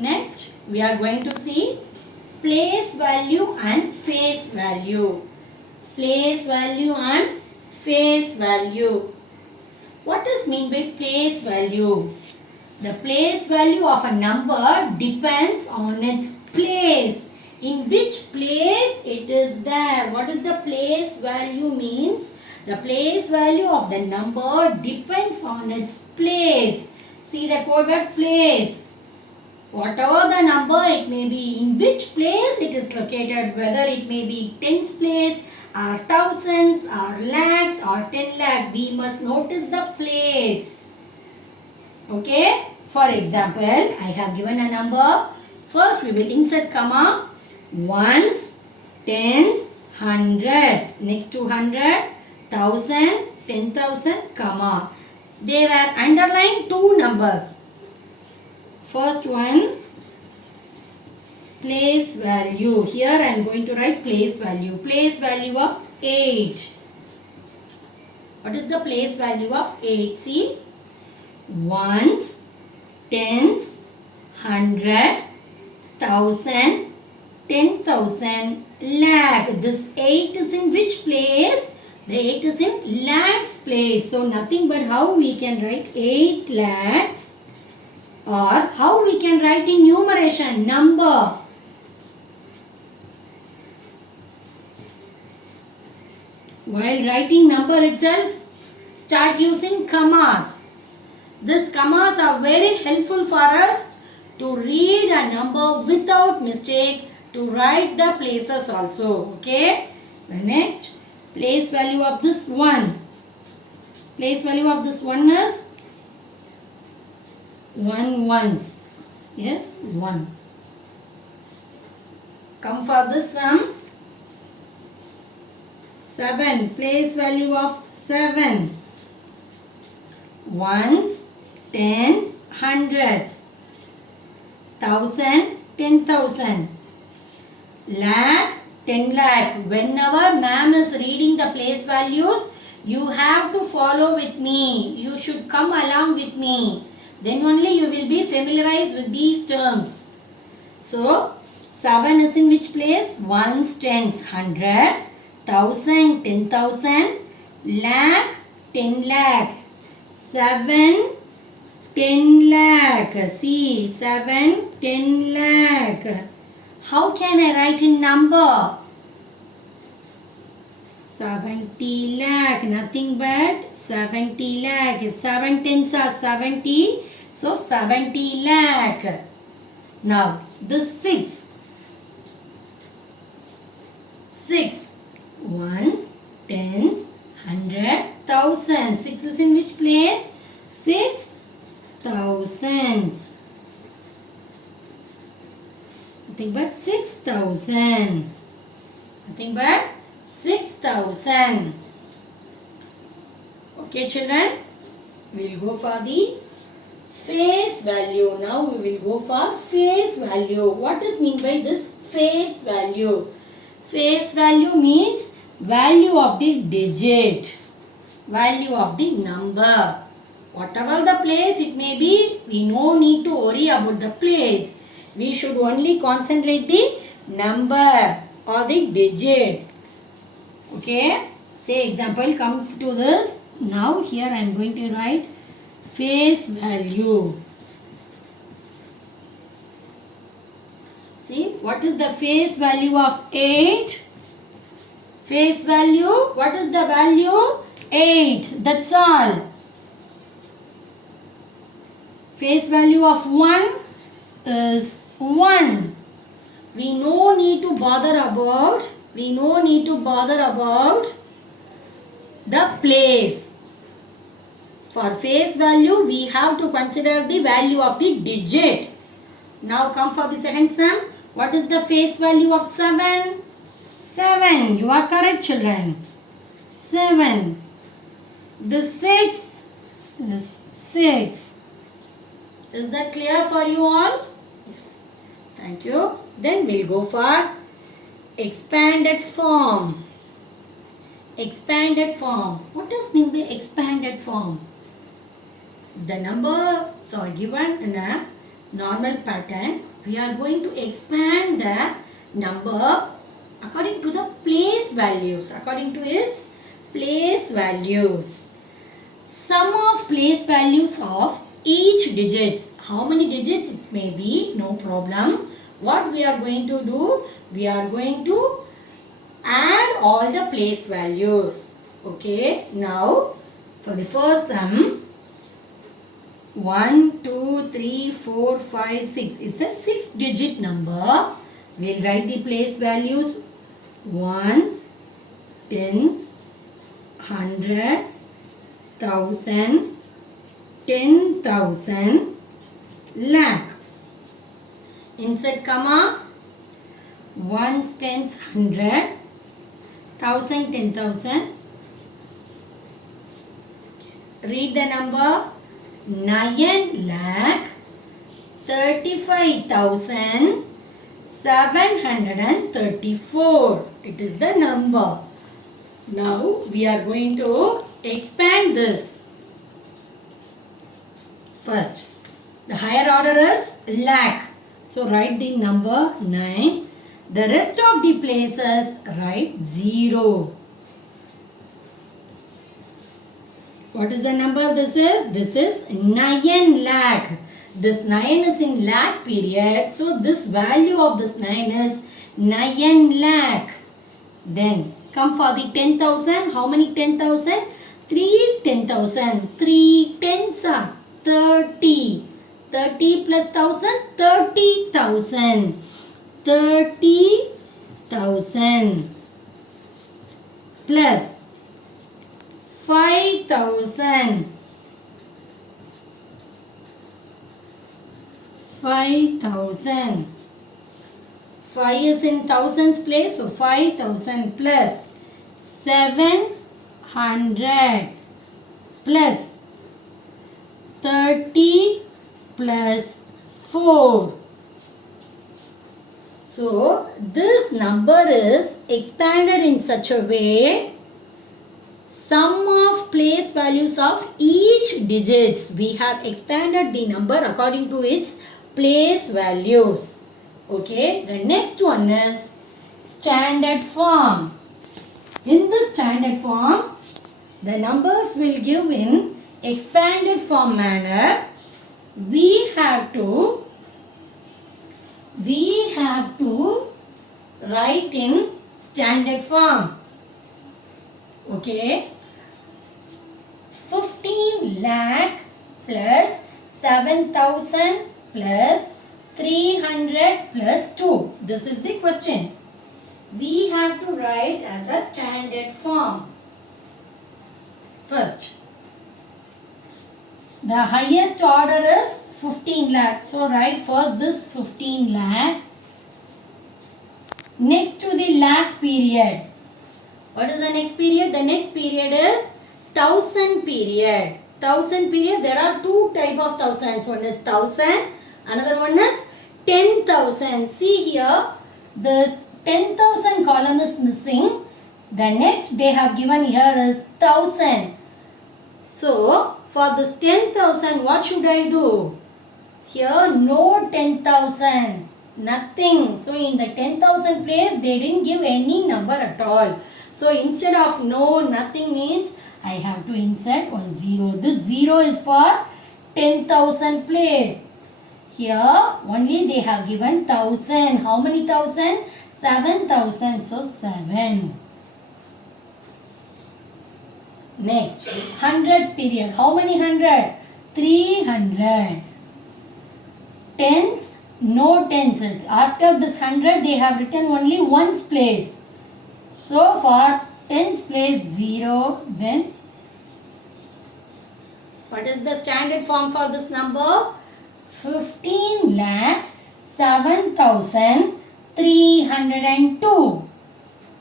Next, we are going to see place value and face value. Place value and face value. What does mean by place value? The place value of a number depends on its place. In which place it is there. What is the place value means? The place value of the number depends on its place. See the code word place. Whatever the number it may be, in which place it is located, whether it may be tens place or thousands or lakhs or 10 lakh, we must notice the place. Okay, for example, I have given a number. First we will insert comma, ones, tens, hundreds. Next to 100, 1000, 10,000, comma. They were underlined two numbers. First one, place value. Here I am going to write place value. Place value of 8. What is the place value of 8? See, ones, tens, 100, 1000, 10,000, lakh. This 8 is in which place? The 8 is in lakhs place. So nothing but how we can write 8 lakhs, or how we can write in numeration number. While writing number itself, start using commas. These commas are very helpful for us to read a number without mistake, to write the places also. Okay. The next, place value of this one. Place value of this one is 1 ones. Yes, 1. Come for this sum. 7. Place value of 7. Ones, tens, hundreds. 1000, 10,000. Lakh, 10 lakh. Whenever ma'am is reading the place values, you have to follow with me. You should come along with me. Then only you will be familiarized with these terms. So, 7 is in which place? Ones, tens, 100, 1000, 10,000, lakh, 10 lakh. 7, 10 lakh. See, 7, 10 lakh. How can I write in number? 70 lakh. Nothing but 70 lakh. 7 tens are 70. So 70 lakh. Now this 6. 6. Ones, tens, 100, 1000. 6 is in which place? 6 thousands. Nothing but 6,000. Nothing but 6,000. Okay children, we will go for the face value. Now we will go for face value. What is mean by this face value? Face value means value of the digit, value of the number. Whatever the place it may be, we no need to worry about the place. We should only concentrate the number or the digit. Okay. Say example, come to this. Now here I am going to write face value. See, what is the face value of 8? Face value, what is the value? 8. That's all. Face value of 1 is 1. We no need to bother about the place. For face value, we have to consider the value of the digit. Now come for the second sum. What is the face value of 7? 7. You are correct children. 7. The 6 is 6. Is that clear for you all? Yes. Thank you. Then we'll go for expanded form. Expanded form. What does mean by expanded form? The numbers are given in a normal pattern, we are going to expand the number according to the place values, according to its place values. Sum of place values of each digits. How many digits it may be, no problem. What we are going to do? We are going to add all the place values. Okay, now for the first sum, 1, 2, 3, 4, 5, 6 is a 6-digit number. We'll write the place values: ones, tens, hundreds, thousand, 10,000, lakh. Insert comma, ones, tens, hundreds, thousand, 10,000. Read the number: 9,35,734. It is the number. Now we are going to expand this. First, the higher order is lakh. So write the number 9. The rest of the places write 0. What is the number this is? This is 9 lakh. This 9 is in lakh period. So this value of this 9 is 9 lakh. Then come for the 10,000. How many 10,000? 3 10,000. 3 tens are 30. 30 plus 1,000, 30,000. 30,000 plus 5,000. 5,000. 5 is in thousands place, so 5,000 plus 700 plus 30 plus 4. So this number is expanded in such a way. Sum of place values of each digits. We have expanded the number according to its place values. Okay, the next one is standard form. In the standard form, the numbers will give in expanded form manner. We have to write in standard form. Okay, 15 lakh plus 7,000 plus 300 plus 2. This is the question. We have to write as a standard form. First, the highest order is 15 lakh. So write first this 15 lakh. Next to the lakh period. What is the next period? The next period is 1000 period. 1000 period, there are two type of thousands. One is 1000, another one is 10,000. See here, this 10,000 column is missing. The next they have given here is 1000. So, for this 10,000, what should I do? Here, no 10,000. Nothing. So, in the 10,000 place, they didn't give any number at all. So, instead of no, nothing means I have to insert one 0. This 0 is for 10,000 place. Here, only they have given 1,000. How many thousand? 7,000. So, 7. Next, hundreds period. How many hundred? 300. Tens, no tens. After this 100, they have written only ones place. So, for tens place 0, then what is the standard form for this number? 15 lakh 7,302.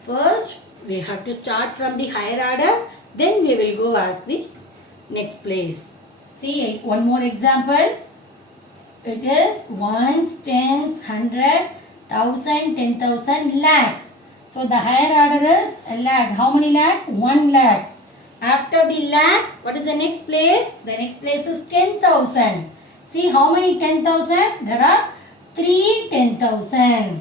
First, we have to start from the higher order. Then we will go as the next place. See one more example. It is ones, tens, 100, 1,000, 10,000, lakh. So the higher order is a lakh. How many lakh? 1 lakh. After the lakh, what is the next place? The next place is 10,000. See how many 10,000? There are 3 10,000.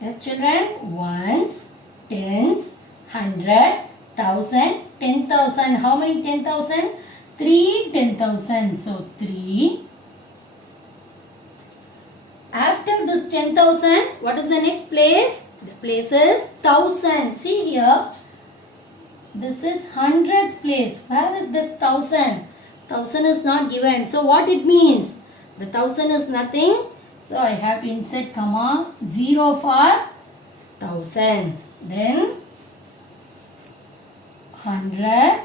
Yes, children. Ones, tens, 100, 1,000, 10,000. How many 10,000? 3 10,000. So 3. After this 10,000, what is the next place? The place is 1,000. See here. This is hundreds place. Where is this 1,000? 1,000 is not given. So what it means? The 1,000 is nothing. So I have to insert comma 0 for 1,000. Then 100,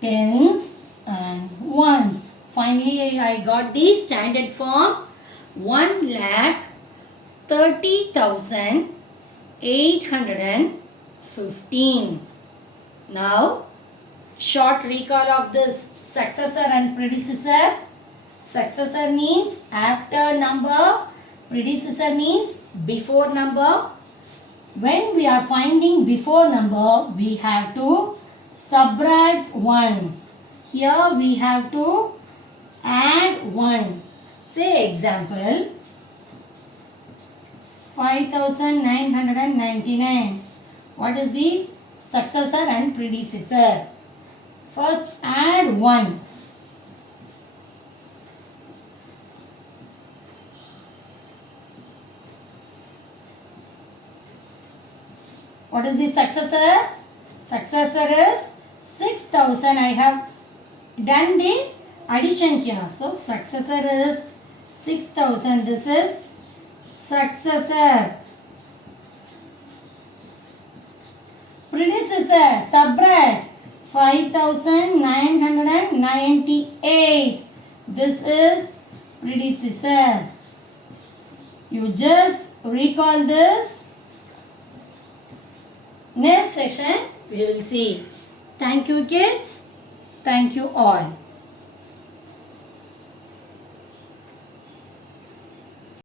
tens and ones. Finally I got the standard form 1,30,815. Now short recall of this successor and predecessor. Successor means after number, predecessor means before number. When we are finding before number, we have to subtract 1. Here we have to add 1. Say example 5,999. What is the successor and predecessor? First add 1. What is the successor? Successor is 6,000. I have done the addition here. So successor is 6,000. This is successor. Predecessor, subtract 5,998. This is predecessor. You just recall this. Next section we will see. Thank you kids. Thank you all.